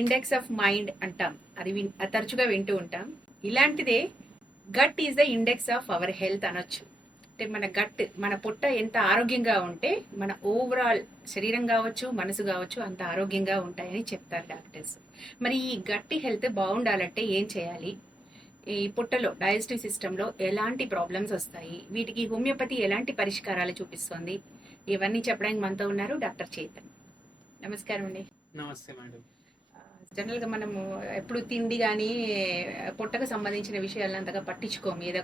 Index of mind అంటాం, అది తరచుగా వింటూ ఉంటాం. ఇలాంటిదే gut is the index of our health అనొచ్చు. అంటే మన గట్, మన పొట్ట ఎంత ఆరోగ్యంగా ఉంటే మన ఓవరాల్ శరీరం కావచ్చు, మనసు కావచ్చు అంత ఆరోగ్యంగా ఉంటాయని చెప్తారు డాక్టర్స్. మరి ఈ గట్టి హెల్త్ బాగుండాలంటే ఏం చేయాలి? ఈ పొట్టలో డైజెస్టివ్ సిస్టంలో ఎలాంటి ప్రాబ్లమ్స్ వస్తాయి, వీటికి హోమియోపతి ఎలాంటి పరిష్కారాలు చూపిస్తుంది, ఇవన్నీ చెప్పడానికి మనతో ఉన్నారు డాక్టర్ చేతన్. నమస్కారం అండి. నమస్తే మేడం. జనరల్గా మనము ఎప్పుడు తిండి కానీ పొట్టకు సంబంధించిన విషయాలను అంతగా పట్టించుకోము. ఏదో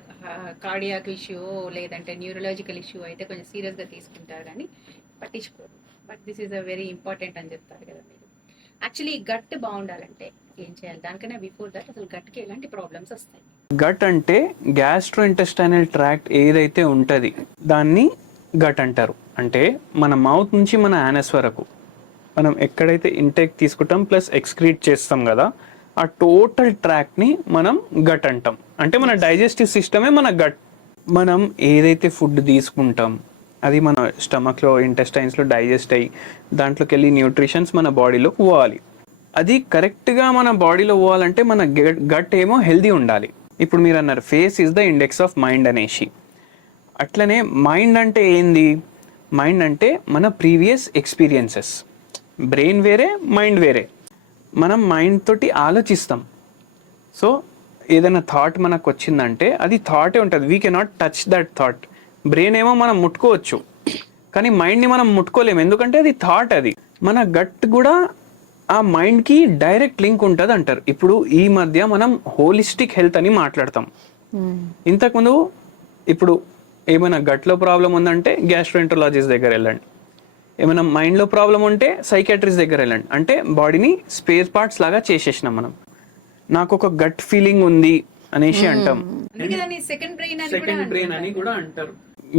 కార్డియాక్ ఇష్యూ లేదంటే న్యూరలాజికల్ ఇష్యూ అయితే కొంచెం సీరియస్గా తీసుకుంటారు కానీ పట్టించుకోరు. But this is a very important అని చెప్తారు కదా మీరు. యాక్చువల్లీ గట్ బాగుండాలంటే ఏం చేయాలి? దానికన్నా బిఫోర్ దట్ అసలు గట్కి ఎలాంటి ప్రాబ్లమ్స్ వస్తాయి? గట్ అంటే గ్యాస్ట్రో ఇంటెస్టైనల్ ట్రాక్ట్ ఏదైతే ఉంటుంది దాన్ని గట్ అంటారు. అంటే మన మౌత్ నుంచి మన యానస్ వరకు మనం ఎక్కడైతే ఇంటేక్ తీసుకుంటాం ప్లస్ ఎక్స్క్రీట్ చేస్తాం కదా, ఆ టోటల్ ట్రాక్ని మనం గట్ అంటాం. అంటే మన డైజెస్టివ్ సిస్టమే మన గట్. మనం ఏదైతే ఫుడ్ తీసుకుంటాం అది మన స్టమక్లో ఇంటెస్టైన్స్లో డైజెస్ట్ అయ్యి దాంట్లోకి వెళ్ళి న్యూట్రిషన్స్ మన బాడీలోకి పోవాలి. అది కరెక్ట్గా మన బాడీలో పోవాలంటే మన గట్ ఏమో హెల్దీ ఉండాలి. ఇప్పుడు మీరు అన్నారు face is the index of mind అనేసి. అట్లనే మైండ్ అంటే ఏంది? మైండ్ అంటే మన ప్రీవియస్ ఎక్స్పీరియన్సెస్. బ్రెయిన్ వేరే, మైండ్ వేరే. మనం మైండ్ తోటి ఆలోచిస్తాం. సో ఏదైనా థాట్ మనకు వచ్చిందంటే అది థాటే ఉంటుంది. We cannot touch that thought. Brain ఏమో మనం ముట్టుకోవచ్చు కానీ మైండ్ని మనం ముట్టుకోలేము, ఎందుకంటే అది థాట్. అది మన గట్ కూడా ఆ మైండ్కి డైరెక్ట్ లింక్ ఉంటుంది అంటారు. ఇప్పుడు ఈ మధ్య మనం హోలిస్టిక్ హెల్త్ అని మాట్లాడతాం. ఇంతకుముందు ఇప్పుడు ఏమైనా గట్లో ప్రాబ్లం ఉందంటే గ్యాస్ట్రోఎంటరాలజిస్ట్ దగ్గర వెళ్ళండి, ఏమైనా మైండ్లో ప్రాబ్లం ఉంటే సైకాట్రిస్ట్ దగ్గర వెళ్ళండి. అంటే బాడీని స్పేర్ పార్ట్స్ లాగా చేసేసినాం మనం. నాకు ఒక గట్ ఫీలింగ్ ఉంది అనేసి అంటాం. సెకండ్ బ్రెయిన్ అని కూడా అంటారు.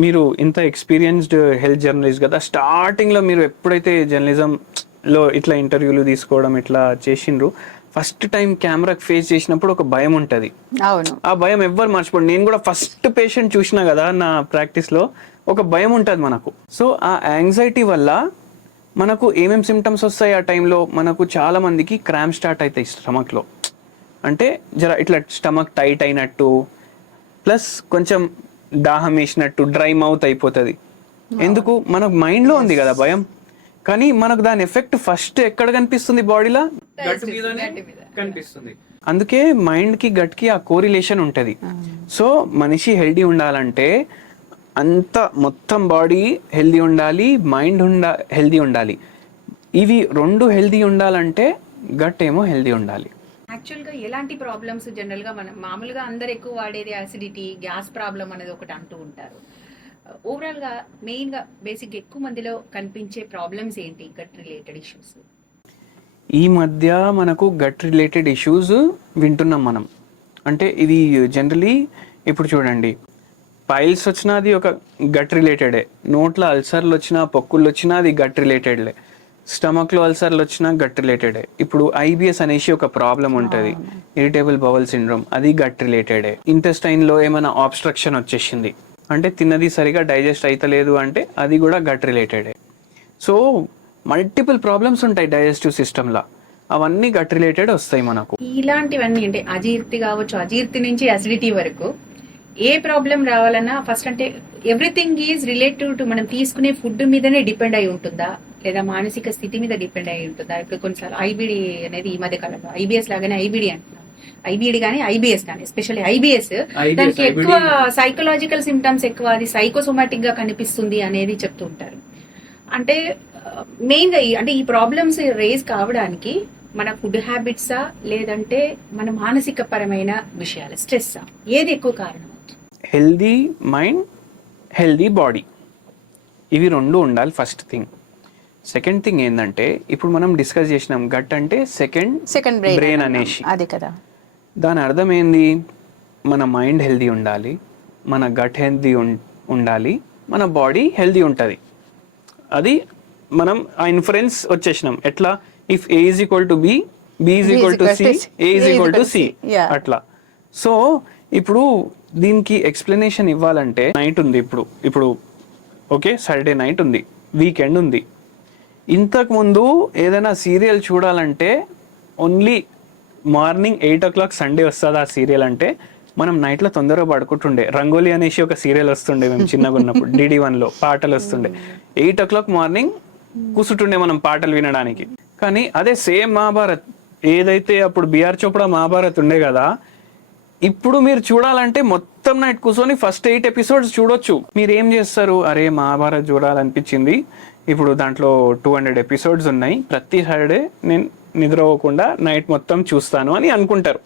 మీరు ఇంత ఎక్స్పీరియన్స్డ్ హెల్త్ జర్నలిస్ట్ కదా, స్టార్టింగ్లో మీరు ఎప్పుడైతే జర్నలిజంలో ఇట్లా ఇంటర్వ్యూలు తీసుకోవడం ఇట్లా చేసిండ్రు, ఫస్ట్ టైం కెమెరాకి ఫేస్ చేసినప్పుడు ఒక భయం ఉంటుంది. ఆ భయం ఎవ్వరు మర్చిపోడు. నేను కూడా ఫస్ట్ పేషెంట్ చూసినా కదా నా ప్రాక్టీస్లో, ఒక భయం ఉంటుంది మనకు. సో ఆ యాంగ్జైటీ వల్ల మనకు ఏమేమి సిమ్టమ్స్ వస్తాయి ఆ టైంలో? మనకు చాలా మందికి క్రాంప్ స్టార్ట్ అవుతాయి స్టమక్లో. అంటే జర ఇట్లా స్టమక్ టైట్ అయినట్టు, ప్లస్ కొంచెం దాహం వేసినట్టు, డ్రై మౌత్ అయిపోతుంది. ఎందుకు? మనకు మైండ్లో ఉంది కదా భయం, కానీ మనకు దాని ఎఫెక్ట్ ఫస్ట్ ఎక్కడ కనిపిస్తుంది? బాడీలో గట్ మీదనే కనిపిస్తుంది. అందుకే మైండ్కి గట్కి ఆ కోరిలేషన్ ఉంటుంది. సో మనిషి హెల్దీ ఉండాలంటే అంత మొత్తం బాడీ హెల్దీ ఉండాలి, మైండ్ హెల్దీ ఉండాలి. ఇవి రెండు హెల్దీ ఉండాలంటే గట్ ఏమో హెల్దీ ఉండాలి. యాక్చువల్గా ఎలాంటి ప్రాబ్లమ్స్ జనరల్గా మనం మామూలుగా అందరు ఎక్కువ వాడేది యాసిడిటీ, గ్యాస్ ప్రాబ్లం అనేది ఒకటి అంటూ ఉంటారు. ఓవరాల్గా మెయిన్గా బేసిక్ ఎక్కువ మందిలో కనిపించే ప్రాబ్లమ్స్ ఏంటి గట్ రిలేటెడ్ ఇష్యూస్? ఈ మధ్య మనకు గట్ రిలేటెడ్ ఇష్యూస్ వింటున్నాం మనం. అంటే ఇది జనరలీ ఇప్పుడు చూడండి, పైల్స్ వచ్చినా అది ఒక గట్ రిలేటెడే, నోట్లో అల్సర్లు వచ్చినా, పొక్కుళ్ళు వచ్చినా అది గట్ రిలేటెడ్లే, స్టమక్లో అల్సర్లు వచ్చినా గట్ రిలేటెడే. ఇప్పుడు ఐబిఎస్ అనేసి ఒక ప్రాబ్లం ఉంటుంది, ఇరిటేబుల్ బౌల్ సిండ్రోమ్, అది గట్ రిలేటెడే. ఇంటెస్టైన్లో ఏమైనా ఆబ్స్ట్రక్షన్ వచ్చేసింది అంటే తిన్నది సరిగా డైజెస్ట్ అవుతలేదు అంటే అది కూడా గట్ రిలేటెడే. సో మల్టిపుల్ ప్రాబ్లమ్స్ ఉంటాయి డైజెస్టివ్ సిస్టంలో, అవన్నీ గట్ రిలేటెడ్ వస్తాయి మనకు. ఇలాంటివన్నీ అంటే అజీర్తి కావచ్చు, అజీర్తి నుంచి అసిడిటీ వరకు ఏ ప్రాబ్లం రావాలన్నా ఫస్ట్ అంటే ఎవ్రీథింగ్ ఈజ్ రిలేటివ్ టు మనం తీసుకునే ఫుడ్ మీదనే డిపెండ్ అయి ఉంటుందా, లేదా మానసిక స్థితి మీద డిపెండ్ అయి ఉంటుందా? ఇప్పుడు కొన్నిసార్లు ఐబిడి అనేది ఈ మధ్య కాలంలో ఐబిఎస్ లాగానే ఐబిడి అంటున్నాం. ఐబిడి కానీ ఐబిఎస్ కానీ, ఎస్పెషల్లీ ఐబిఎస్ దానికి ఎక్కువ సైకలాజికల్ సిమ్టమ్స్ ఎక్కువ, అది సైకోసోమాటిక్ గా కనిపిస్తుంది అనేది చెప్తూ ఉంటారు. అంటే మెయిన్ గా అంటే ఈ ప్రాబ్లమ్స్ రేజ్ కావడానికి మన ఫుడ్ హ్యాబిట్సా లేదంటే మన మానసిక పరమైన విషయాలు, స్ట్రెస్సా, ఏది ఎక్కువ కారణం? హెల్దీ మైండ్, హెల్దీ బాడీ, ఇవి రెండు ఉండాలి ఫస్ట్ థింగ్. సెకండ్ థింగ్ ఏంటంటే ఇప్పుడు మనం డిస్కస్ చేసినాం గట్ అంటే సెకండ్ బ్రెయిన్ అనేసి. అదే కదా, దాని అర్థం ఏంది? మన మైండ్ హెల్దీ ఉండాలి, మన గట్ హెల్దీ ఉండాలి, మన బాడీ హెల్దీ ఉంటుంది. అది మనం ఆ ఇన్ఫరెన్స్ వచ్చేసినాం. ఎట్లా? If A is equal to B, B is equal to C, A is equal to C, అట్లా. సో ఇప్పుడు దీనికి ఎక్స్ప్లెనేషన్ ఇవ్వాలంటే నైట్ ఉంది, ఇప్పుడు ఓకే సాటర్డే నైట్ ఉంది, వీకెండ్ ఉంది. ఇంతకుముందు ఏదైనా సీరియల్ చూడాలంటే ఓన్లీ మార్నింగ్ 8 o'clock సండే వస్తుంది ఆ సీరియల్ అంటే మనం నైట్లో తొందరగా పడుకుంటుండే. రంగోలీ అనేసి ఒక సీరియల్ వస్తుండే మేము చిన్నగా ఉన్నప్పుడు DD1లో పాటలు వస్తుండే. 8 o'clock మార్నింగ్ కూర్చుంటుండే మనం పాటలు వినడానికి. కానీ అదే సేమ్ మహాభారత్ ఏదైతే అప్పుడు బిఆర్ చోప్రా మహాభారత్ ఉండే కదా, ఇప్పుడు మీరు చూడాలంటే మొత్తం నైట్ కూర్చొని ఫస్ట్ 8 episodes చూడొచ్చు. మీరు ఏం చేస్తారు, అరే మహాభారత్ చూడాలనిపించింది, ఇప్పుడు దాంట్లో 200 episodes ఉన్నాయి, ప్రతి సాటర్డే నేను నిద్రపోకుండా నైట్ మొత్తం చూస్తాను అని అనుకుంటారు.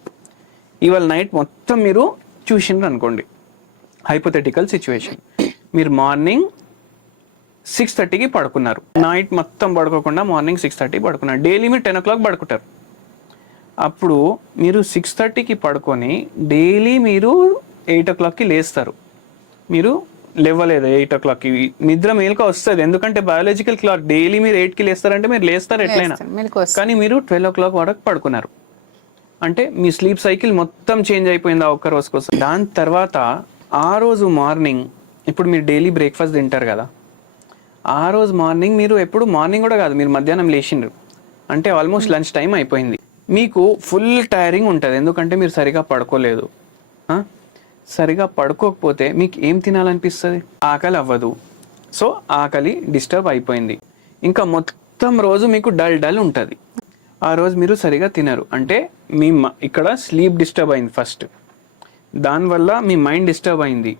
ఇవాళ నైట్ మొత్తం మీరు చూసిండ్రు అనుకోండి, హైపోథెటికల్ సిచ్యువేషన్, మీరు మార్నింగ్ 6:30కి పడుకున్నారు, నైట్ మొత్తం పడుకోకుండా మార్నింగ్ 6:30 పడుకున్నారు, డైలీ మీరు 10 o'clock పడుకుంటారు. అప్పుడు మీరు 6:30కి పడుకొని డైలీ మీరు 8 o'clockకి లేస్తారు. మీరు లేవలేదు 8 o'clockకి, నిద్ర మేలుక వస్తుంది, ఎందుకంటే బయాలజికల్ క్లాక్ డైలీ మీరు 8కి లేస్తారంటే మీరు లేస్తారు ఎట్లయినా. కానీ మీరు 12 o'clock వరకు పడుకున్నారు అంటే మీ స్లీప్ సైకిల్ మొత్తం చేంజ్ అయిపోయింది ఆ ఒక్క రోజు కోసం. దాని తర్వాత ఆ రోజు మార్నింగ్, ఇప్పుడు మీరు డైలీ బ్రేక్ఫాస్ట్ తింటారు కదా, ఆ రోజు మార్నింగ్ మీరు ఎప్పుడు మార్నింగ్ కూడా కాదు, మీరు మధ్యాహ్నం లేచిండ్రు అంటే ఆల్మోస్ట్ లంచ్ టైం అయిపోయింది, మీకు ఫుల్ టైరింగ్ ఉంటుంది, ఎందుకంటే మీరు సరిగా పడుకోలేదు. సరిగా పడుకోకపోతే మీకు ఏం తినాలనిపిస్తుంది, ఆకలి అవ్వదు. సో ఆకలి డిస్టర్బ్ అయిపోయింది, ఇంకా మొత్తం రోజు మీకు డల్ ఉంటుంది. ఆ రోజు మీరు సరిగా తినరు అంటే మీ ఇక్కడ స్లీప్ డిస్టర్బ్ అయింది ఫస్ట్, దానివల్ల మీ మైండ్ డిస్టర్బ్ అయింది,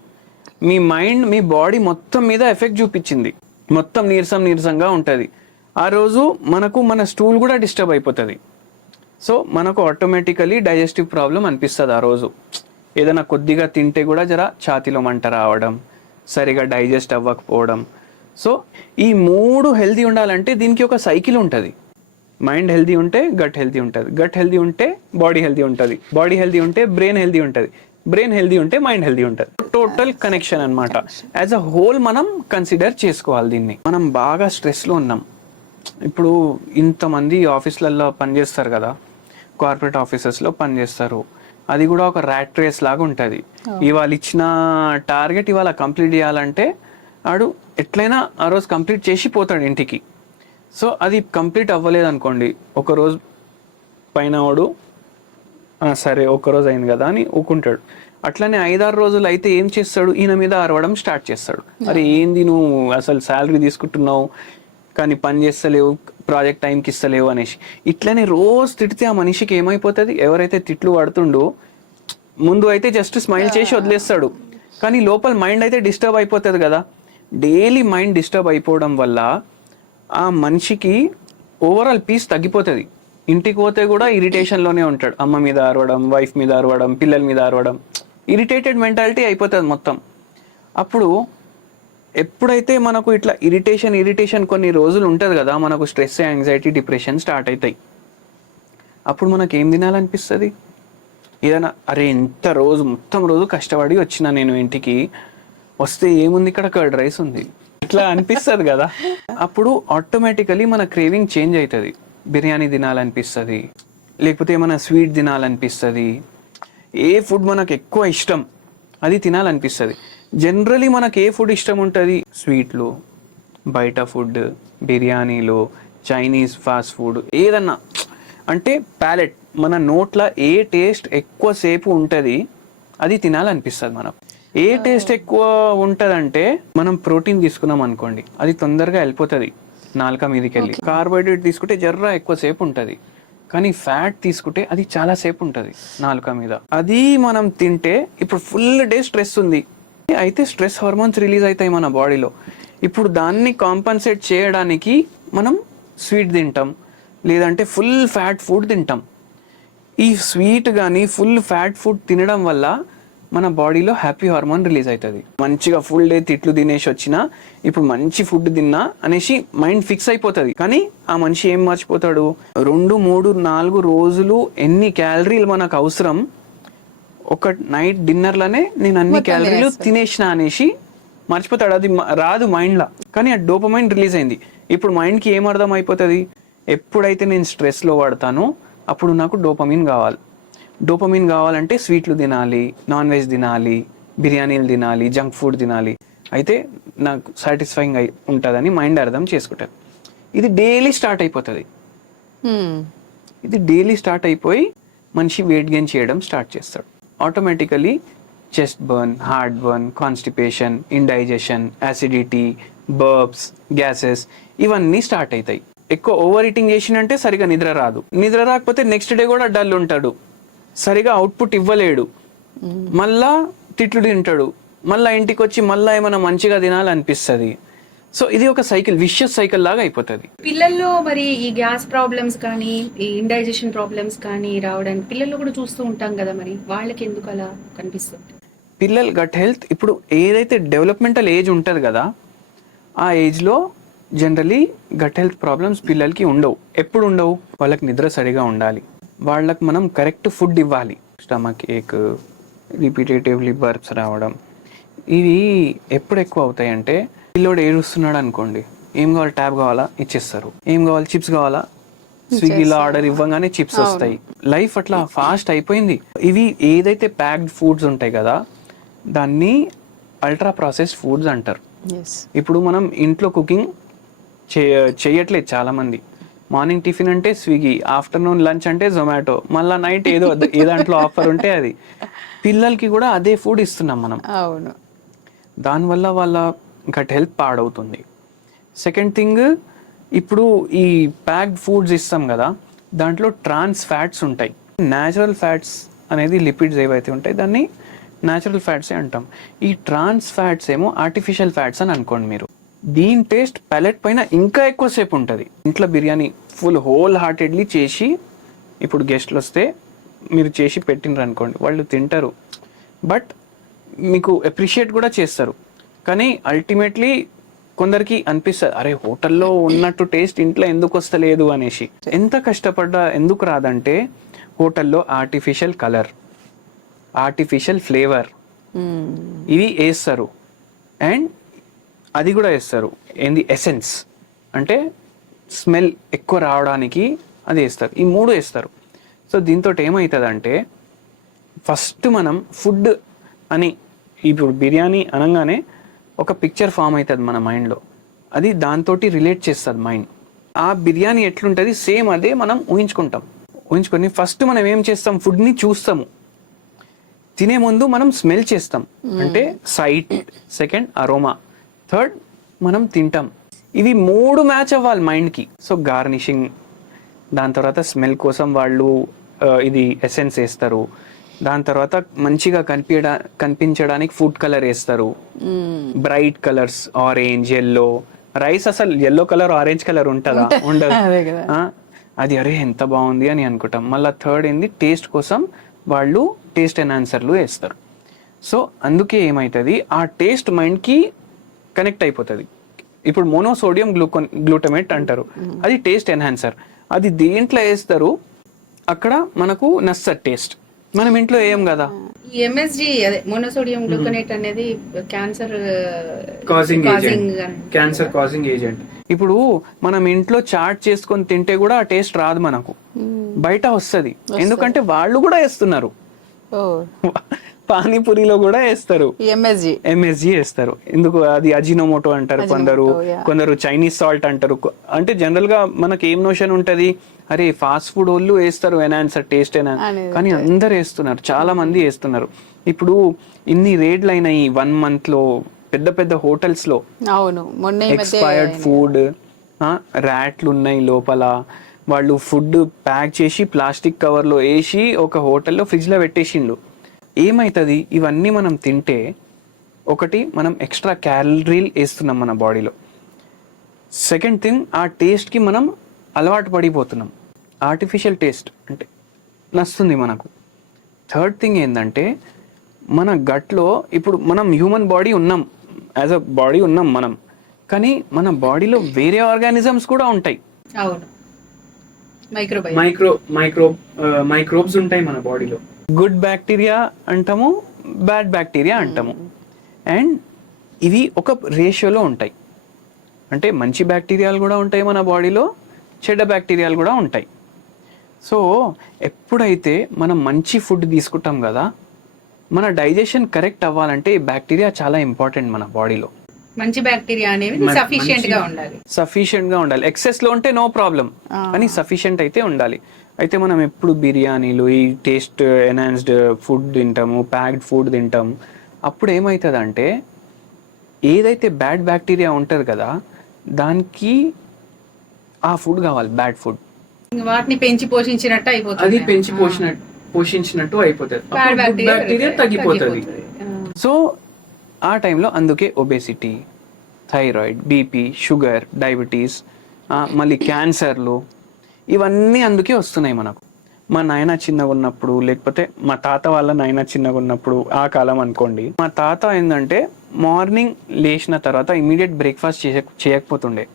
మీ మైండ్ మీ బాడీ మొత్తం మీద ఎఫెక్ట్ చూపించింది, మొత్తం నీరసంగా ఉంటుంది. ఆ రోజు మన స్టూల్ కూడా డిస్టర్బ్ అయిపోతుంది. సో మనకు ఆటోమేటికలీ డైజెస్టివ్ ప్రాబ్లం అనిపిస్తుంది ఆ రోజు. ఏదైనా కొద్దిగా తింటే కూడా జర ఛాతీలో మంట రావడం, సరిగా డైజెస్ట్ అవ్వకపోవడం. సో ఈ 3 హెల్తీ ఉండాలంటే దీనికి ఒక సైకిల్ ఉంటుంది. మైండ్ హెల్తీ ఉంటే గట్ హెల్తీ ఉంటుంది, గట్ హెల్తీ ఉంటే బాడీ హెల్తీ ఉంటుంది, బాడీ హెల్తీ ఉంటే బ్రెయిన్ హెల్తీ ఉంటుంది, బ్రెయిన్ హెల్తీ ఉంటే మైండ్ హెల్తీ ఉంటుంది. టోటల్ కనెక్షన్ అనమాట. యాజ్ అ హోల్ మనం కన్సిడర్ చేసుకోవాలి దీన్ని. మనం బాగా స్ట్రెస్లో ఉన్నాం, ఇప్పుడు ఇంతమంది ఆఫీస్లలో పనిచేస్తారు కదా, కార్పొరేట్ ఆఫీసెస్లో పనిచేస్తారు, అది కూడా ఒక ర్యాట్ రేస్ లాగా ఉంటుంది. ఇవాళ ఇచ్చిన టార్గెట్ ఇవాళ కంప్లీట్ చేయాలంటే ఆడు ఎట్లయినా ఆ రోజు కంప్లీట్ చేసి పోతాడు ఇంటికి. సో అది కంప్లీట్ అవ్వలేదు అనుకోండి, ఒకరోజు పైన వాడు సరే ఒక్కరోజు అయింది కదా అని ఊకుంటాడు. అట్లనే 5-6 రోజులు అయితే ఏం చేస్తాడు, ఈయన మీద అరవడం స్టార్ట్ చేస్తాడు. అరే ఏంది నువ్వు అసలు శాలరీ తీసుకుంటున్నావు కానీ పని చేస్తలేవు, ప్రాజెక్ట్ టైంకి ఇస్తలేవు అనేసి. ఇట్లనే రోజు తిడితే ఆ మనిషికి ఏమైపోతుంది, ఎవరైతే తిట్లు పడుతుండో ముందు అయితే జస్ట్ స్మైల్ చేసి వదిలేస్తాడు, కానీ లోపల మైండ్ అయితే డిస్టర్బ్ అయిపోతుంది కదా. డైలీ మైండ్ డిస్టర్బ్ అయిపోవడం వల్ల ఆ మనిషికి ఓవరాల్ పీస్ తగ్గిపోతుంది. ఇంటికి పోతే కూడా ఇరిటేషన్లోనే ఉంటాడు, అమ్మ మీద అరవడం, వైఫ్ మీద అరవడం, పిల్లల మీద అరవడం, ఇరిటేటెడ్ మెంటాలిటీ అయిపోతుంది మొత్తం. అప్పుడు ఎప్పుడైతే మనకు ఇట్లా ఇరిటేషన్ కొన్ని రోజులు ఉంటుంది కదా, మనకు స్ట్రెస్, యాంగ్జైటీ, డిప్రెషన్ స్టార్ట్ అవుతాయి. అప్పుడు మనకు ఏం తినాలనిపిస్తుంది, ఏదైనా అరే మొత్తం రోజు కష్టపడి వచ్చిన నేను ఇంటికి వస్తే ఏముంది ఇక్కడ, కర్డ్ రైస్ ఉంది, ఇట్లా అనిపిస్తుంది కదా. అప్పుడు ఆటోమేటికలీ మన క్రేవింగ్ చేంజ్ అవుతుంది, బిర్యానీ తినాలనిపిస్తుంది, లేకపోతే ఏమైనా స్వీట్ తినాలనిపిస్తుంది, ఏ ఫుడ్ మనకు ఎక్కువ ఇష్టం అది తినాలనిపిస్తుంది. జనరలీ మనకు ఏ ఫుడ్ ఇష్టం ఉంటుంది, స్వీట్లు, బయట ఫుడ్, బిర్యానీలు, చైనీస్ ఫాస్ట్ ఫుడ్, ఏదన్నా అంటే ప్యాలెట్, మన నోట్లో ఏ టేస్ట్ ఎక్కువసేపు ఉంటుంది అది తినాలనిపిస్తుంది మనకు. ఏ టేస్ట్ ఎక్కువ ఉంటుందంటే మనం ప్రోటీన్ తీసుకున్నాం అనుకోండి, అది తొందరగా వెళ్ళిపోతుంది నాలుక మీదకి వెళ్ళి. కార్బోహైడ్రేట్ తీసుకుంటే జర్ర ఎక్కువసేపు ఉంటుంది, కానీ ఫ్యాట్ తీసుకుంటే అది చాలాసేపు ఉంటుంది నాలుక మీద. అది మనం తింటే ఇప్పుడు ఫుల్ డే స్ట్రెస్ ఉంది, అయితే స్ట్రెస్ హార్మోన్స్ రిలీజ్ అవుతాయి మన బాడీలో. ఇప్పుడు దాన్ని కాంపన్సేట్ చేయడానికి మనం స్వీట్ తింటాం, లేదంటే ఫుల్ ఫ్యాట్ ఫుడ్ తింటాం. ఈ స్వీట్ కానీ ఫుల్ ఫ్యాట్ ఫుడ్ తినడం వల్ల మన బాడీలో హ్యాపీ హార్మోన్ రిలీజ్ అవుతుంది. మంచిగా ఫుల్ డే తిట్లు తినేసి వచ్చినా ఇప్పుడు మంచి ఫుడ్ తిన్నా అనేసి మైండ్ ఫిక్స్ అయిపోతుంది. కానీ ఆ మనిషి ఏం మర్చిపోతాడు, 2, 3, 4 రోజులు ఎన్ని క్యాలరీలు మనకు అవసరం, ఒక నైట్ డిన్నర్లోనే నేను అన్ని క్యాలరీలు తినేసిన అనేసి మర్చిపోతాడు. అది రాదు మైండ్లో, కానీ ఆ డోపమైన్ రిలీజ్ అయింది. ఇప్పుడు మైండ్కి ఏం అర్థం అయిపోతుంది, ఎప్పుడైతే నేను స్ట్రెస్లో పడతానో అప్పుడు నాకు డోపమిన్ కావాలి. డోపమిన్ కావాలంటే స్వీట్లు తినాలి, నాన్ వెజ్ తినాలి, బిర్యానీలు తినాలి, జంక్ ఫుడ్ తినాలి, అయితే నాకు సాటిస్ఫైయింగ్ ఉంటుందని మైండ్ అర్థం చేసుకుంటుంది. ఇది డైలీ స్టార్ట్ అయిపోతుంది. ఇది డైలీ స్టార్ట్ అయిపోయి మనిషి వెయిట్ గెయిన్ చేయడం స్టార్ట్ చేస్తాడు. Automatically chest burn, heart burn, constipation, indigestion, acidity, barbs, gases ఇవన్నీ స్టార్ట్ అవుతాయి. ఎక్కువ ఓవర్ ఈటింగ్ చేసినంటే సరిగా నిద్ర రాదు. నిద్ర రాకపోతే నెక్స్ట్ డే కూడా డల్ ఉంటాడు, సరిగా అవుట్పుట్ ఇవ్వలేడు, మళ్ళా తిట్లు తింటాడు, మళ్ళా ఇంటికి వచ్చి మళ్ళా ఏమైనా మంచిగా తినాలనిపిస్తుంది. సో ఇది ఒక సైకిల్, విషియస్ సైకిల్ లాగా అయిపోతుంది. పిల్లల్లో మరి ఈ గ్యాస్ ప్రాబ్లమ్స్ కానీ ఈ ఇండైజెషన్ ప్రాబ్లమ్స్ కానీ రావడానికి పిల్లల్లో కూడా చూస్తూ ఉంటాం కదా, మరి వాళ్ళకి ఎందుకు అలా కనిపిస్తుంది? పిల్లల గట్ హెల్త్ ఇప్పుడు ఏదైతే డెవలప్మెంటల్ ఏజ్ ఉంటుంది కదా, ఆ ఏజ్లో జనరలీ గట్ హెల్త్ ప్రాబ్లమ్స్ పిల్లలకి ఉండవు. ఎప్పుడు ఉండవు? వాళ్ళకి నిద్ర సరిగా ఉండాలి, వాళ్ళకి మనం కరెక్ట్ ఫుడ్ ఇవ్వాలి. స్టమక్ ఏక్, రిపీటేటివ్లీ బర్ప్స్ రావడం, ఇవి ఎప్పుడు ఎక్కువ అవుతాయి అంటే పిల్లోడు ఏడుస్తున్నాడు అనుకోండి, ఏం కావాలి, ట్యాబ్ కావాలా ఇచ్చేస్తారు, ఏం కావాలి, చిప్స్ కావాలా, స్విగ్గీలో ఆర్డర్ ఇవ్వగానే చిప్స్ వస్తాయి. లైఫ్ అట్లా ఫాస్ట్ అయిపోయింది. ఇవి ఏదైతే ప్యాక్డ్ ఫుడ్స్ ఉంటాయి కదా, దాన్ని అల్ట్రా ప్రాసెస్డ్ ఫుడ్స్ అంటారు. ఇప్పుడు మనం ఇంట్లో కుకింగ్ చేయట్లేదు చాలా మంది. మార్నింగ్ టిఫిన్ అంటే స్విగ్గీ, ఆఫ్టర్నూన్ లంచ్ అంటే జొమాటో, మళ్ళీ నైట్ ఏదో ఏ దాంట్లో ఆఫర్ ఉంటే అది. పిల్లలకి కూడా అదే ఫుడ్ ఇస్తున్నాం మనం. అవును, దానివల్ల వాళ్ళ గట్ హెల్త్ పాడవుతుంది. సెకండ్ థింగ్, ఇప్పుడు ఈ ప్యాక్డ్ ఫుడ్స్ ఇస్తాం కదా, దాంట్లో ట్రాన్స్ ఫ్యాట్స్ ఉంటాయి. న్యాచురల్ ఫ్యాట్స్ అనేది లిపిడ్స్ ఏవైతే ఉంటాయి దాన్ని న్యాచురల్ ఫ్యాట్సే అంటాం. ఈ ట్రాన్స్ ఫ్యాట్స్ ఏమో ఆర్టిఫిషియల్ ఫ్యాట్స్ అని అనుకోండి మీరు. దీని టేస్ట్ ప్యాలెట్ పైన ఇంకా ఎక్కువసేపు ఉంటుంది. ఇంట్లో బిర్యానీ ఫుల్ హోల్ హార్టెడ్లీ చేసి ఇప్పుడు గెస్ట్లు వస్తే మీరు చేసి పెట్టినరు అనుకోండి, వాళ్ళు తింటారు, బట్ మీకు అప్రిషియేట్ కూడా చేస్తారు. కానీ అల్టిమేట్లీ కొందరికి అనిపిస్తుంది, అరే హోటల్లో ఉన్నట్టు టేస్ట్ ఇంట్లో ఎందుకు వస్తలేదు అనేసి. ఎంత కష్టపడ్డా ఎందుకు రాదంటే హోటల్లో ఆర్టిఫిషియల్ కలర్, ఆర్టిఫిషియల్ ఫ్లేవర్ ఇవి వేస్తారు. అండ్ అది కూడా వేస్తారు ఏంది, ఎసెన్స్ అంటే స్మెల్ ఎక్కువ రావడానికి అది వేస్తారు. ఈ మూడు వేస్తారు. సో దీంతో ఏమవుతుందంటే ఫస్ట్ మనం ఫుడ్ అని ఇప్పుడు బిర్యానీ అనగానే ఒక పిక్చర్ ఫామ్ అవుతుంది మన మైండ్లో, అది దాంతో రిలేట్ చేస్తుంది మైండ్. ఆ బిర్యానీ ఎట్లుంటుంది సేమ్ అదే మనం ఊహించుకొని ఫస్ట్ మనం ఏం చేస్తాం, ఫుడ్ని చూస్తాము, తినే ముందు మనం స్మెల్ చేస్తాం, అంటే సైట్, సెకండ్ అరోమా, థర్డ్ మనం తింటాం. ఇవి మూడు మ్యాచ్ అవ్వాలి మైండ్కి. సో గార్నిషింగ్, దాని తర్వాత స్మెల్ కోసం వాళ్ళు ఇది ఎసెన్స్ వేస్తారు, దాని తర్వాత మంచిగా కనిపించడానికి ఫుడ్ కలర్ వేస్తారు, bright colours, orange, yellow. Rice అసలు ఎల్లో కలర్ ఆరెంజ్ కలర్ ఉంటుందా? ఉండదు. అది అరే ఎంత బాగుంది అని అనుకుంటాం. మళ్ళీ థర్డ్ ఏంది, టేస్ట్ కోసం వాళ్ళు టేస్ట్ ఎన్హాన్సర్లు వేస్తారు. సో అందుకే ఏమవుతుంది, ఆ టేస్ట్ మైండ్కి కనెక్ట్ అయిపోతుంది. ఇప్పుడు మోనోసోడియం గ్లూటమేట్ అంటారు, అది టేస్ట్ ఎన్హాన్సర్. అది దేంట్లో వేస్తారు, అక్కడ మనకు నచ్చదు టేస్ట్. మనం ఇంట్లో వేయం కదా. ఈ ఎంఎస్జి అదే మోనోసోడియం గ్లూకనేట్ అనేది క్యాన్సర్ కాజింగ్ ఏజెంట్. ఇప్పుడు మనం ఇంట్లో చాట్ చేసుకొని తింటే కూడా ఆ టేస్ట్ రాదు మనకు, బయట వస్తుంది. ఎందుకంటే వాళ్ళు కూడా వేస్తున్నారు, పానీపూరిలో కూడా వేస్తారు, ఎంఎస్జి వేస్తారు. ఎందుకు? అది అజినోమోటో అంటారు కొందరు చైనీస్ సాల్ట్ అంటారు. అంటే జనరల్ గా మనకి ఏం నోషన్ ఉంటది, అరే ఫాస్ట్ ఫుడ్ వాళ్ళు వేస్తారు ఎన్హాన్సర్, టేస్ట్ ఎన్హాన్సర్, కానీ అందరు వేస్తున్నారు, చాలా మంది వేస్తున్నారు. ఇప్పుడు ఇన్ని రేట్లు అయినాయి 1 month లో పెద్ద పెద్ద హోటల్స్ లో. ఎక్స్పైర్డ్ ఫుడ్, ర్యాట్లు ఉన్నాయి లోపల. వాళ్ళు ఫుడ్ ప్యాక్ చేసి ప్లాస్టిక్ కవర్ లో వేసి ఒక హోటల్లో ఫ్రిడ్జ్ లో పెట్టేసిండు. ఏమవుతుంది, ఇవన్నీ మనం తింటే ఒకటి మనం ఎక్స్ట్రా క్యాలరీలు వేస్తున్నాం మన బాడీలో. సెకండ్ థింగ్, ఆ టేస్ట్కి మనం అలవాటు పడిపోతున్నాం, ఆర్టిఫిషియల్ టేస్ట్ అంటే నచ్చుతుంది మనకు. థర్డ్ థింగ్ ఏంటంటే మన గట్లో ఇప్పుడు మనం హ్యూమన్ బాడీ ఉన్నాం, యాజ్ అ బాడీ ఉన్నాం మనం, కానీ మన బాడీలో వేరే ఆర్గానిజమ్స్ కూడా ఉంటాయి. మైక్రోబ్స్ ఉంటాయి మన బాడీలో. గుడ్ బ్యాక్టీరియా అంటాము, బ్యాడ్ బ్యాక్టీరియా అంటాము. అండ్ ఇవి ఒక రేషియోలో ఉంటాయి, అంటే మంచి బ్యాక్టీరియాలు కూడా ఉంటాయి మన బాడీలో, చెడ్డ బ్యాక్టీరియాలు కూడా ఉంటాయి. సో ఎప్పుడైతే మనం మంచి ఫుడ్ తీసుకుంటాం కదా, మన డైజెషన్ కరెక్ట్ అవ్వాలంటే ఈ బ్యాక్టీరియా చాలా ఇంపార్టెంట్ మన బాడీలో. మంచి బ్యాక్టీరియా అనేవి సఫిషియెంట్ గా ఉండాలి. ఎక్సెస్ లో ఉంటే నో ప్రాబ్లం, కానీ సఫిషియెంట్ అయితే ఉండాలి. అయితే మనం ఎప్పుడు బిర్యానీలు ఈ టేస్ట్ ఎన్హాన్స్డ్ ఫుడ్ తింటాము, ప్యాక్డ్ ఫుడ్ తింటాము. అప్పుడు ఏమవుతుందంటే ఏదైతే బ్యాడ్ బ్యాక్టీరియా ఉంటుంది కదా దానికి ఆ ఫుడ్ కావాలి, బ్యాడ్ ఫుడ్. వాటిని పెంచి పోషించినట్టు అయిపోతుంది. అది పెంచి పోషించినట్టు అయిపోతుంది, Bad bacteria బ్యాక్టీరియా తగ్గిపోతుంది. తగ్గిపోతుంది. సో ఆ టైంలో అందుకే obesity, thyroid, BP, sugar, diabetes, మళ్ళీ క్యాన్సర్లు ఇవన్నీ అందుకే వస్తున్నాయి మనకు. మా నాయన చిన్నగా ఉన్నప్పుడు, లేకపోతే మా తాత వాళ్ళ నాయన చిన్నగా ఉన్నప్పుడు, ఆ కాలం అనుకోండి, మా తాత ఏంటంటే మార్నింగ్ లేచిన తర్వాత ఇమీడియట్ బ్రేక్ఫాస్ట్ చేయకపోతుండే.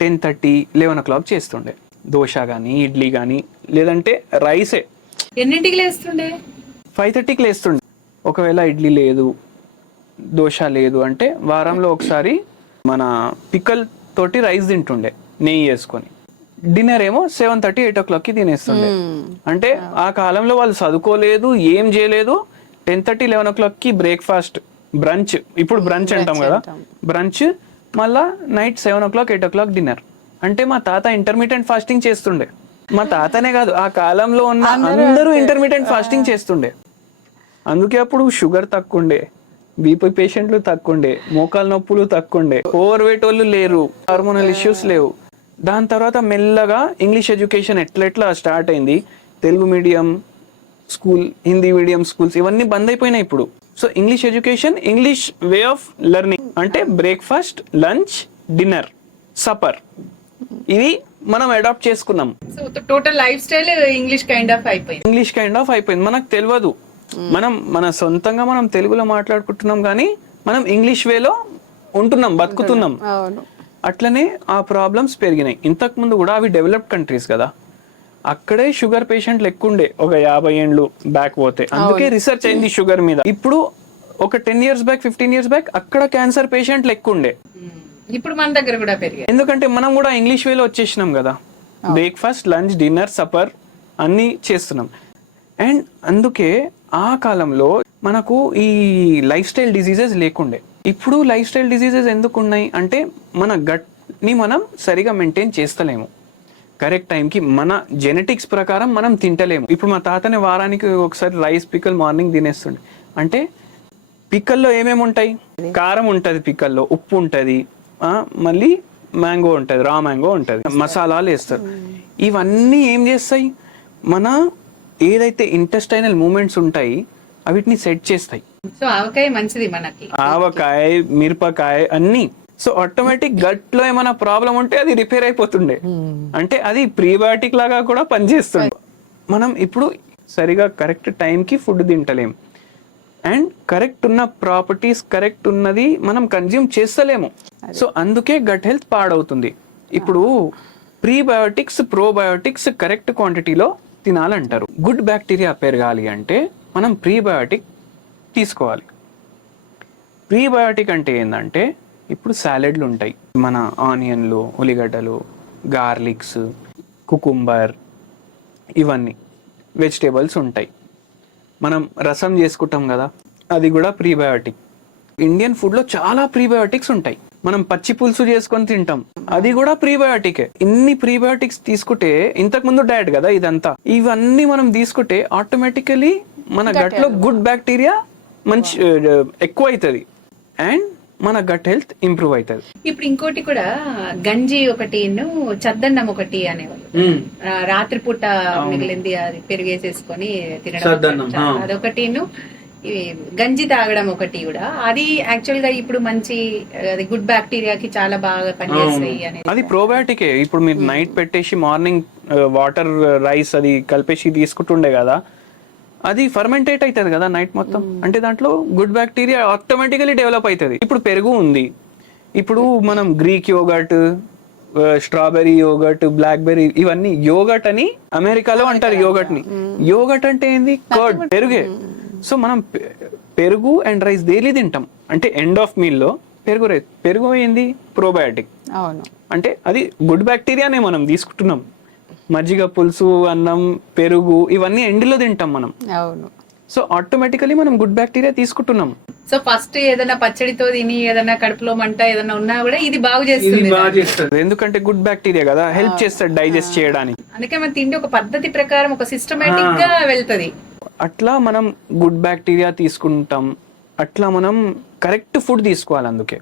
10:30, 11 o'clock చేస్తుండే. దోశ కానీ, ఇడ్లీ కానీ, లేదంటే రైసే. ఎన్నింటికి లేస్తుండే? 5:30కి లేస్తుండే. ఒకవేళ ఇడ్లీ లేదు, దోశ లేదు అంటే వారంలో ఒకసారి మన పికల్ తోటి రైస్ తింటుండే, నెయ్యి వేసుకొని. డిన్నర్ ఏమో 7:30, 8 o'clockకి తినేస్తుండే. అంటే ఆ కాలంలో వాళ్ళు చదువుకోలేదు, ఏం చేయలేదు. 10:30, 11 o'clockకి బ్రేక్ఫాస్ట్, బ్రంచ్, ఇప్పుడు బ్రంచ్ అంటాం కదా, బ్రంచ్, మళ్ళా నైట్ 7 o'clock, 8 o'clock డిన్నర్. అంటే మా తాత ఇంటర్మీడియట్ ఫాస్టింగ్ చేస్తుండే. మా తాతనే కాదు, ఆ కాలంలో ఉన్న అందరూ ఇంటర్మీడియట్ ఫాస్టింగ్ చేస్తుండే. అందుకే అప్పుడు షుగర్ తక్కువ ఉండే, బీపీ పేషెంట్లు తక్కువ ఉండే, మోకాలు నొప్పులు తక్కువ ఉండే, ఓవర్ వెయిట్ వాళ్ళు లేరు, హార్మోనల్ ఇష్యూస్ లేవు. దాని తర్వాత మెల్లగా ఇంగ్లీష్ ఎడ్యుకేషన్ ఎట్లా స్టార్ట్ అయింది. Telugu medium school, Hindi medium schools ఇవన్నీ బంద్ అయిపోయినాయి ఇప్పుడు. So English education, English way of learning అంటే బ్రేక్ఫాస్ట్, లంచ్, డిన్నర్, సపర్, ఇది మనం అడాప్ట్ చేసుకున్నాం. So total life style English kind of అయిపోయింది. మనకు తెలియదు, మన సొంతంగా మనం తెలుగులో మాట్లాడుకుంటున్నాం కానీ మనం ఇంగ్లీష్ వేలో ఉంటున్నాం, బతుకుతున్నాం. అట్లనే ఆ ప్రాబ్లమ్స్ పెరిగినాయి. ఇంతకు ముందు కూడా అవి డెవలప్డ్ కంట్రీస్ కదా, అక్కడే షుగర్ పేషెంట్లు ఎక్కువ ఉండే ఒక 50 ఏళ్ళు బ్యాక్ పోతే. అందుకే రీసెర్చ్ అయింది షుగర్ మీద. ఇప్పుడు ఒక 10 years బ్యాక్, 15 years బ్యాక్ అక్కడ క్యాన్సర్ పేషెంట్లు ఎక్కువ ఉండే. ఇప్పుడు మన దగ్గర కూడా పెరిగాయి, ఎందుకంటే మనం కూడా ఇంగ్లీష్ వేలో వచ్చేసినాం కదా. బ్రేక్ఫాస్ట్, లంచ్, డిన్నర్, సపర్ అన్ని చేస్తున్నాం. అండ్ అందుకే ఆ కాలంలో మనకు ఈ లైఫ్ స్టైల్ డిసీజెస్ లేకుండే. ఇప్పుడు లైఫ్ స్టైల్ డిసీజెస్ ఎందుకు ఉన్నాయి అంటే మన గట్ని మనం సరిగా మెయింటైన్ చేస్తలేము, కరెక్ట్ టైంకి మన జెనెటిక్స్ ప్రకారం మనం తింటలేము. ఇప్పుడు మా తాతనే వారానికి ఒకసారి రైస్, పికల్ మార్నింగ్ తినేస్తుండే. అంటే పికల్లో ఏమేమి ఉంటాయి? కారం ఉంటుంది పికల్లో, ఉప్పు ఉంటుంది, మళ్ళీ మ్యాంగో ఉంటుంది, రా మ్యాంగో ఉంటుంది, మసాలాలు వేస్తారు. ఇవన్నీ ఏం చేస్తాయి? మన ఏదైతే ఇంటెస్టైనల్ మూమెంట్స్ ఉంటాయి అవిటిని సెట్ చేస్తాయి. సో ఆవకాయ మంచిది మనకి, ఆవకాయ, మిరపకాయ అన్ని. సో ఆటోమేటిక్ గట్ లో ఏమైనా ప్రాబ్లం ఉంటే అది రిపేర్ అయిపోతుండే. అంటే అది ప్రీబయోటిక్ లాగా కూడా పనిచేస్తుంది. మనం ఇప్పుడు సరిగా కరెక్ట్ టైంకి ఫుడ్ తింటలేం, అండ్ కరెక్ట్ ఉన్న ప్రాపర్టీస్, కరెక్ట్ ఉన్నది మనం కన్జ్యూమ్ చేస్తలేము. సో అందుకే గట్ హెల్త్ పాడవుతుంది. ఇప్పుడు ప్రీబయోటిక్స్, ప్రోబయోటిక్స్ కరెక్ట్ క్వాంటిటీలో తినాలంటారు. గుడ్ బ్యాక్టీరియా పెరగాలి అంటే మనం ప్రీబయోటిక్ తీసుకోవాలి. ప్రీబయోటిక్ అంటే ఏంటంటే ఇప్పుడు సాలెడ్లు ఉంటాయి, మన ఆనియన్లు, ఉల్లిగడ్డలు, గార్లిక్స్, కుకుంబర్, ఇవన్నీ వెజిటేబుల్స్ ఉంటాయి. మనం రసం చేసుకుంటాం కదా, అది కూడా ప్రీబయోటిక్. ఇండియన్ ఫుడ్లో చాలా ప్రీబయోటిక్స్ ఉంటాయి. మనం పచ్చి పులుసు చేసుకొని తింటాం, అది కూడా ప్రీబయోటికే. ఇన్ని ప్రీబయోటిక్స్ తీసుకుంటే, ఇంతకు ముందు డయట్ కదా ఇదంతా, ఇవన్నీ మనం తీసుకుంటే ఆటోమేటికలీ మన గట్లో గుడ్ బ్యాక్టీరియా మంచి ఎక్కువ అవుతుంది అండ్ మన గట్ హెల్త్ ఇంప్రూవ్ అవుతుంది. ఇప్పుడు ఇంకోటి కూడా గంజి ఒకటి, చద్దన్నం ఒకటి అనేవాళ్ళు. రాత్రిపూట మిగిలింది అది పెరిగేసేసుకొని తినడం, అదొకటి. గంజి తాగడం ఒకటి కూడా, అది యాక్చువల్ గా ఇప్పుడు మంచి, అది గుడ్ బ్యాక్టీరియాకి చాలా బాగా పనిచేస్తాయి అనేది. అది ప్రోబయోటికే. ఇప్పుడు మీరు నైట్ పెట్టేసి మార్నింగ్ వాటర్, రైస్ అది కలిపేసి తీసుకుంటుండే కదా, అది ఫర్మెంటేట్ అవుతుంది కదా నైట్ మొత్తం. అంటే దాంట్లో గుడ్ బ్యాక్టీరియా ఆటోమేటికలీ డెవలప్ అవుతుంది. ఇప్పుడు పెరుగు ఉంది, ఇప్పుడు మనం Greek yoghurt, strawberry yoghurt, blackberry, ఇవన్నీ యోగర్ట్ అని అమెరికాలో అంటారు. యోగర్ట్ ని, యోగర్ట్ అంటే ఏంది? కర్డ్, పెరుగే. సో మనం పెరుగు అండ్ రైస్ డైలీ తింటాం, అంటే ఎండ్ ఆఫ్ మీల్ లో పెరుగు, రైస్. పెరుగు ఏంది? ప్రోబయోటిక్. అంటే అది గుడ్ బ్యాక్టీరియానే మనం తీసుకుంటున్నాం. మజ్జిగ పులుసు, అన్నం, పెరుగు ఇవన్నీ ఎండిలో తింటాం మనం. సో ఆటోమేటికలీ మనం గుడ్ బ్యాక్టీరియా తీసుకుంటున్నాం. సో ఫస్ట్ ఏదైనా పచ్చడితో తిని ఏదైనా కడుపులో మంట ఏదైనా ఉన్నా కూడా ఇది బాగు ఇది చేస్తుంది. బాగా చేస్తుంది, ఎందుకంటే గుడ్ బ్యాక్టీరియా కదా, హెల్ప్ చేస్తుంది డైజెస్ట్ చేయడానికి. అందుకే మన తిండి ఒక పద్ధతి ప్రకారం ఒక సిస్టమేటిక్ గా వెళ్తది. అట్లా మనం గుడ్ బ్యాక్టీరియా తీసుకుంటాం, అట్లా మనం కరెక్ట్ ఫుడ్ తీసుకోవాలి. అందుకే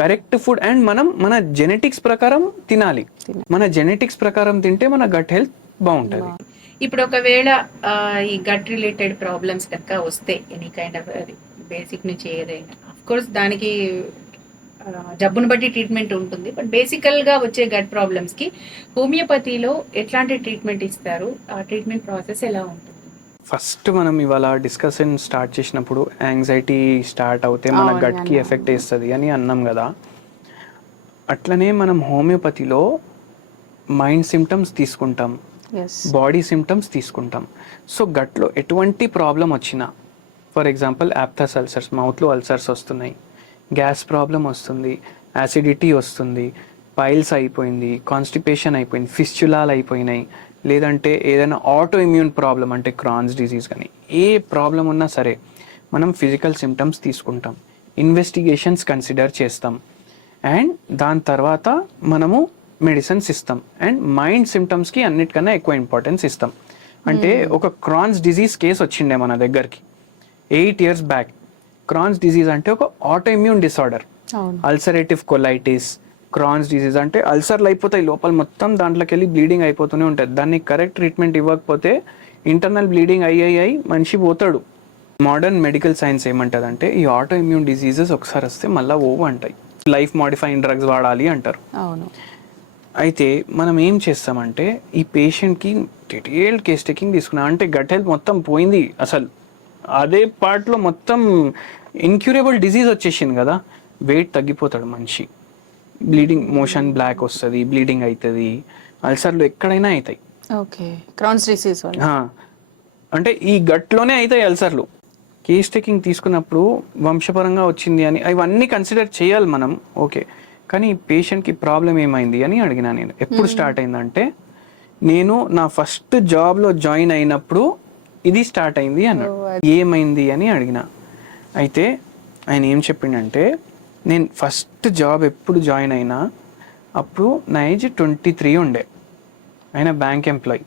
కరెక్ట్ ఫుడ్ అండ్ మనం మన జెనెటిక్స్ ప్రకారం తినాలి. మన జెనెటిక్స్ ప్రకారం తింటే మన గట్ హెల్త్ బాగుంటది. ఇప్పుడు ఒకవేళ ఈ గట్ రిలేటెడ్ ప్రాబ్లమ్స్ కనుక వస్తే ఎనీ కైండ్ ఆఫ్ బేసిక్ నుంచి ఏదైనా అఫ్ కోర్స్ దానికి జబ్బును బట్టి ట్రీట్మెంట్ ఉంటుంది. బట్ బేసికల్ గా వచ్చే గట్ ప్రాబ్లమ్స్ కి హోమియోపతిలో ఎట్లాంటి ట్రీట్మెంట్ ఇస్తారు, ఆ ట్రీట్మెంట్ ప్రాసెస్ ఎలా ఉంటుంది? ఫస్ట్ మనం ఇవాళ డిస్కషన్ స్టార్ట్ చేసినప్పుడు యాంగ్జైటీ స్టార్ట్ అవుతే మన గట్కి ఎఫెక్ట్ వేస్తుంది అని అన్నాం కదా. అట్లనే మనం హోమియోపతిలో మైండ్ సిమ్టమ్స్ తీసుకుంటాం, బాడీ సిమ్టమ్స్ తీసుకుంటాం. సో గట్లో ఎటువంటి ప్రాబ్లం వచ్చినా, ఫర్ ఎగ్జాంపుల్ యాప్థస్ అల్సర్స్, మౌత్లో అల్సర్స్ వస్తున్నాయి, గ్యాస్ ప్రాబ్లం వస్తుంది, యాసిడిటీ వస్తుంది, పైల్స్ అయిపోయింది, కాన్స్టిపేషన్ అయిపోయింది, ఫిస్చులాలు అయిపోయినాయి, లేదంటే ఏదైనా ఆటో ఇమ్యూన్ ప్రాబ్లం అంటే క్రాన్స్ డిజీజ్, కానీ ఏ ప్రాబ్లం ఉన్నా సరే మనం ఫిజికల్ సిమ్టమ్స్ తీసుకుంటాం, ఇన్వెస్టిగేషన్స్ కన్సిడర్ చేస్తాం, అండ్ దాని తర్వాత మనము మెడిసిన్స్ ఇస్తాం. అండ్ మైండ్ సిమ్టమ్స్కి అన్నిటికన్నా ఎక్కువ ఇంపార్టెన్స్ ఇస్తాం. అంటే ఒక క్రాన్స్ డిజీజ్ కేసు వచ్చిండే మన దగ్గరికి 8 years బ్యాక్. క్రాన్స్ డిజీజ్ అంటే ఒక auto immune disorder, ulcerative colitis. Crohn's disease అంటే అల్సర్లు అయిపోతాయి లోపల మొత్తం, దాంట్లోకి వెళ్ళి బ్లీడింగ్ అయిపోతూనే ఉంటుంది. దాన్ని కరెక్ట్ ట్రీట్మెంట్ ఇవ్వకపోతే ఇంటర్నల్ బ్లీడింగ్ అయ్యి మనిషి పోతాడు. మోడర్న్ మెడికల్ సైన్స్ ఏమంటుంది అంటే ఈ ఆటో ఇమ్యూన్ డిజీజెస్ ఒకసారి వస్తే మళ్ళీ అంటాయి, లైఫ్ మోడిఫైయింగ్ డ్రగ్స్ వాడాలి అంటారు. అయితే మనం ఏం చేస్తామంటే ఈ పేషెంట్కి డీటెయిల్డ్ కేస్ టేకింగ్ తీసుకున్నాం. అంటే గట్ హెల్త్ మొత్తం పోయింది, అసలు అదే పార్ట్లో మొత్తం ఇన్క్యూరబుల్ డిజీజ్ వచ్చేసింది కదా, వెయిట్ తగ్గిపోతాడు మనిషి, బ్లీడింగ్ మోషన్ బ్లాక్ వస్తుంది, బ్లీడింగ్ అవుతుంది, అల్సర్లు ఎక్కడైనా అవుతాయి. ఓకే, క్రాన్స్ డిసీజ్ అంటే ఈ గట్లోనే అవుతాయి అల్సర్లు. కేస్ టేకింగ్ తీసుకున్నప్పుడు వంశపరంగా వచ్చింది అని అవన్నీ కన్సిడర్ చేయాలి మనం, ఓకే. కానీ పేషెంట్కి ప్రాబ్లం ఏమైంది అని అడిగినా నేను. ఎప్పుడు స్టార్ట్ అయిందంటే నేను నా ఫస్ట్ జాబ్లో జాయిన్ అయినప్పుడు ఇది స్టార్ట్ అయింది అన్నాడు. ఏమైంది అని అడిగిన. అయితే ఆయన ఏం చెప్పిండంటే నేను ఫస్ట్ జాబ్ ఎప్పుడు జాయిన్ అయినా అప్పుడు నా ఏజ్ 23 ఉండే, ఆయన బ్యాంక్ ఎంప్లాయీ.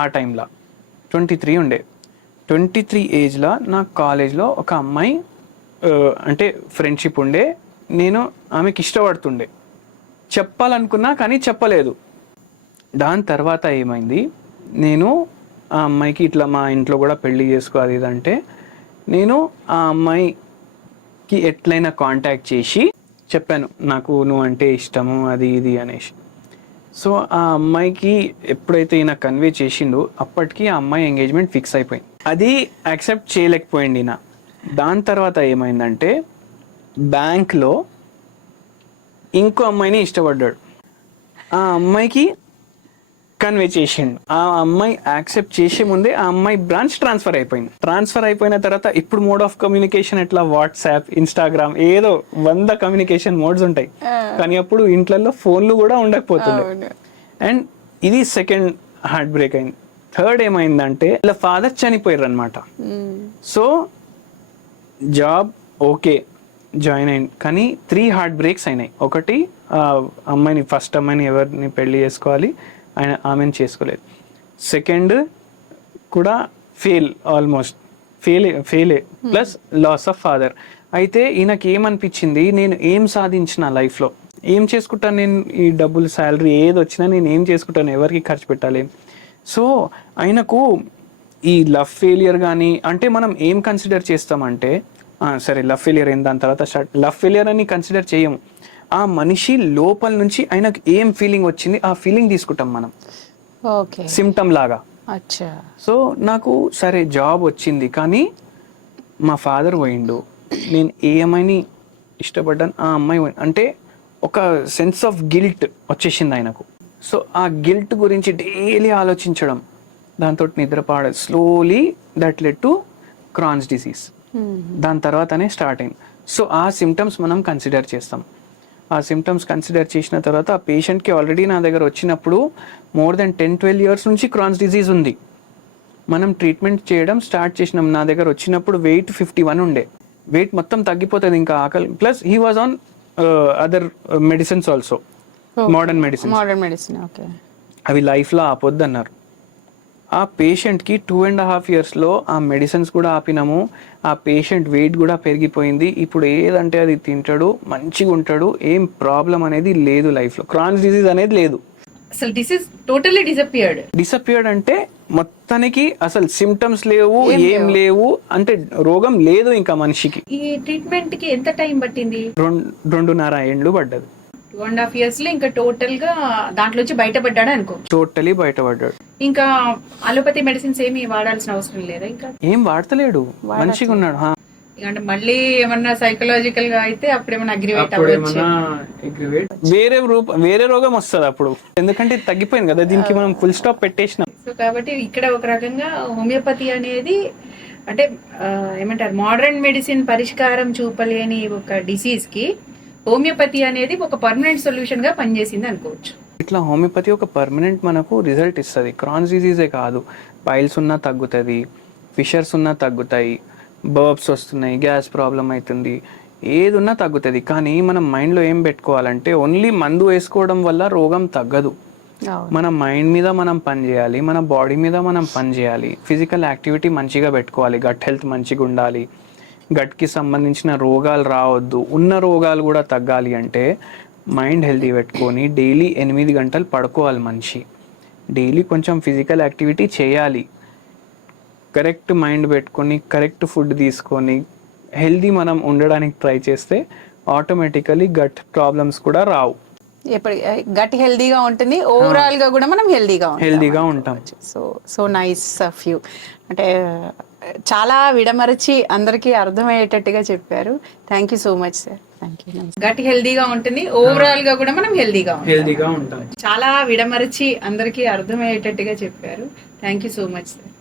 ఆ టైంలో 23 ఉండే. 23 ఏజ్లో నా కాలేజ్లో ఒక అమ్మాయి అంటే ఫ్రెండ్షిప్ ఉండే, నేను ఆమెకి ఇష్టపడుతుండే, చెప్పాలనుకున్నా కానీ చెప్పలేదు. దాని తర్వాత ఏమైంది, నేను ఆ అమ్మాయికి ఇట్లా మా ఇంట్లో కూడా పెళ్లి చేసుకోవాలి ఇదంటే నేను ఆ అమ్మాయికి ఎట్లయినా కాంటాక్ట్ చేసి చెప్పాను నాకు నువ్వు అంటే ఇష్టము అది ఇది అనేసి. సో ఆ అమ్మాయికి ఎప్పుడైతే ఈయన కన్వే చేసిండు అప్పటికి ఆ అమ్మాయి ఎంగేజ్మెంట్ ఫిక్స్ అయిపోయింది. అది యాక్సెప్ట్ చేయలేకపోయింది ఈయన. దాని తర్వాత ఏమైందంటే బ్యాంక్లో ఇంకో అమ్మాయిని ఇష్టపడ్డాడు, ఆ అమ్మాయికి కన్వే చేసిండు. ఆ అమ్మాయి యాక్సెప్ట్ చేసే ముందే ఆ అమ్మాయి బ్రాంచ్ ట్రాన్స్ఫర్ అయిపోయింది. ట్రాన్స్ఫర్ అయిపోయిన తర్వాత ఇప్పుడు మోడ్ ఆఫ్ కమ్యూనికేషన్ ఎట్లా వాట్సాప్, ఇన్స్టాగ్రామ్, ఏదో 100 కమ్యూనికేషన్ మోడ్స్ ఉంటాయి, కానీ అప్పుడు ఇంట్లలో ఫోన్లు కూడా ఉండకపోతుండే. అండ్ ఇది సెకండ్ హార్ట్ బ్రేక్ అయింది. థర్డ్ ఏమైందంటే ఇలా ఫాదర్ చనిపోయారు అనమాట. సో జాబ్ ఓకే జాయిన్ అయింది, కానీ 3 హార్ట్ బ్రేక్స్ అయినాయి. ఒకటి అమ్మాయిని, ఫస్ట్ అమ్మాయిని ఎవరిని పెళ్లి చేసుకోవాలి ఆయన ఆమెను చేసుకోలేదు. సెకండ్ కూడా ఆల్మోస్ట్ ఫెయిలే ప్లస్ లాస్ ఆఫ్ ఫాదర్. అయితే ఈయనకి ఏమనిపించింది, నేను ఏం సాధించిన లైఫ్లో, ఏం చేసుకుంటాను నేను, ఈ డబ్బులు శాలరీ ఏది వచ్చినా నేను ఏం చేసుకుంటాను, ఎవరికి ఖర్చు పెట్టాలి. సో ఆయనకు ఈ లవ్ ఫెయిలియర్ కానీ, అంటే మనం ఏం కన్సిడర్ చేస్తామంటే సరే లవ్ ఫెయిలియర్ అయిన దాని తర్వాత లవ్ ఫెయిలియర్ అని కన్సిడర్ చేయము. ఆ మనిషి లోపల నుంచి ఆయనకు ఏం ఫీలింగ్ వచ్చింది ఆ ఫీలింగ్ తీసుకుంటాం మనం, సిమ్టమ్ లాగా. సో నాకు సరే జాబ్ వచ్చింది కానీ మా ఫాదర్ పోయిండు, నేను ఏ అమ్మాయిని ఇష్టపడ్డాను ఆ అమ్మాయి అంటే ఒక సెన్స్ ఆఫ్ గిల్ట్ వచ్చేసింది ఆయనకు. సో ఆ గిల్ట్ గురించి డైలీ ఆలోచించడం, దాంతో నిద్రపాడ, slowly that led to Crohn's disease. దాని తర్వాతనే స్టార్ట్ అయింది. సో ఆ సిమ్టమ్స్ మనం కన్సిడర్ చేస్తాం. ఆ సిమ్టమ్స్ కన్సిడర్ చేసిన తర్వాత ఆ పేషెంట్కి ఆల్రెడీ నా దగ్గర వచ్చినప్పుడు మోర్ దెన్ 10-12 years నుంచి క్రాన్స్ డిజీజ్ ఉంది. మనం ట్రీట్మెంట్ చేయడం స్టార్ట్ చేసినాం. నా దగ్గర వచ్చినప్పుడు వెయిట్ 51 ఉండే. వెయిట్ మొత్తం తగ్గిపోతుంది ఇంకా ఆకలి. Plus he was on other medicines also, modern medicines. Modern medicine, okay. అవి లైఫ్లో ఆపొద్దు అన్నారు. ఆ పేషెంట్కి 2.5 yearsలో ఆ మెడిసిన్స్ కూడా ఆపినాము. ఆ పేషెంట్ వెయిట్ కూడా పెరిగిపోయింది. ఇప్పుడు ఏదంటే అది తింటాడు, మంచిగా ఉంటాడు, ఏం ప్రాబ్లం అనేది లేదు లైఫ్లో. క్రాన్స్ డిసీజ్ అనేది లేదు. అసలు డిసీజ్ టోటల్లీ డిసపియర్డ్. డిసపియర్డ్ అంటే మొత్తానికి అసలు సిమ్టమ్స్ లేవు, ఏం లేవు, అంటే రోగం లేదు ఇంకా మనిషికి. ఈ ట్రీట్మెంట్ కి ఎంత టైం పట్టింది? 2.5 ఏళ్ళు పడ్డది. 2.5 years లో ఇంకా టోటల్ గా దాంట్లోంచి బయటపడ్డాడు అనుకో. టోటలీ బయటపడ్డాడు. ఇంకా అలోపతి మెడిసిన్స్ ఏమి వాడాల్సిన అవసరం లేదా? ఇంకా ఏం వాడతలేడు, మంచిగా ఉన్నాడు. అంటే మళ్ళీ ఏమన్నా సైకలాజికల్ గా అయితే అప్పుడేమన్నా అగ్రివేట్ అవ్వచ్చు. వేరే రోగం వస్తుంది అప్పుడు, ఎందుకంటే ఇది తగ్గిపోయింది కదా, దీనికి మనం ఫుల్ స్టాప్ పెట్టేసినాం. సో కాబట్టి ఇక్కడ ఒక రకంగా హోమియోపతి అనేది అంటే ఏమంటారు, మోడర్న్ మెడిసిన్ పరిష్కారం చూపలేని ఒక డిసీజ్ కి హోమియోపతి అనేది ఒక పర్మనెంట్ సొల్యూషన్ గా పనిచేసింది అనుకోవచ్చు. ఇట్లా హోమియోపతి ఒక పర్మనెంట్ మనకు రిజల్ట్ ఇస్తుంది. క్రాన్స్ డిసీజే కాదు, పైల్స్ ఉన్నా తగ్గుతుంది, ఫిషర్స్ ఉన్నా తగ్గుతాయి, బర్బ్స్ వస్తున్నాయి, గ్యాస్ ప్రాబ్లం అవుతుంది, ఏది ఉన్నా తగ్గుతుంది. కానీ మనం మైండ్లో ఏం పెట్టుకోవాలంటే ఓన్లీ మందు వేసుకోవడం వల్ల రోగం తగ్గదు. మన మైండ్ మీద మనం పని చేయాలి, మన బాడీ మీద మనం పని చేయాలి, ఫిజికల్ యాక్టివిటీ మంచిగా పెట్టుకోవాలి, గట్ హెల్త్ మంచిగా ఉండాలి, గట్కి సంబంధించిన రోగాలు రావద్దు, ఉన్న రోగాలు కూడా తగ్గాలి అంటే మైండ్ హెల్తీ పెట్టుకొని డైలీ 8 గంటలు పడుకోవాలి మనిషి. డైలీ కొంచెం ఫిజికల్ యాక్టివిటీ చేయాలి, కరెక్ట్ మైండ్ పెట్టుకొని కరెక్ట్ ఫుడ్ తీసుకొని హెల్తీ మనం ఉండడానికి ట్రై చేస్తే ఆటోమేటికలీ గట్ ప్రాబ్లమ్స్ కూడా రావు. గట్ హెల్దీగా ఉంటుంది, ఓవరాల్ గా కూడా మనం హెల్దీగా ఉంటాం. So nice of you. అంటే చాలా విడమరచి అందరికీ అర్థమయ్యేటట్టుగా చెప్పారు. Thank you so much sir. Thank you. Gut హెల్దీగా ఉంటుంది, ఓవరాల్ గా కూడా మనం హెల్దీగా ఉంటాం. చాలా విడమరచి అందరికీ అర్థమయ్యేటట్టుగా చెప్పారు. Thank you so much sir.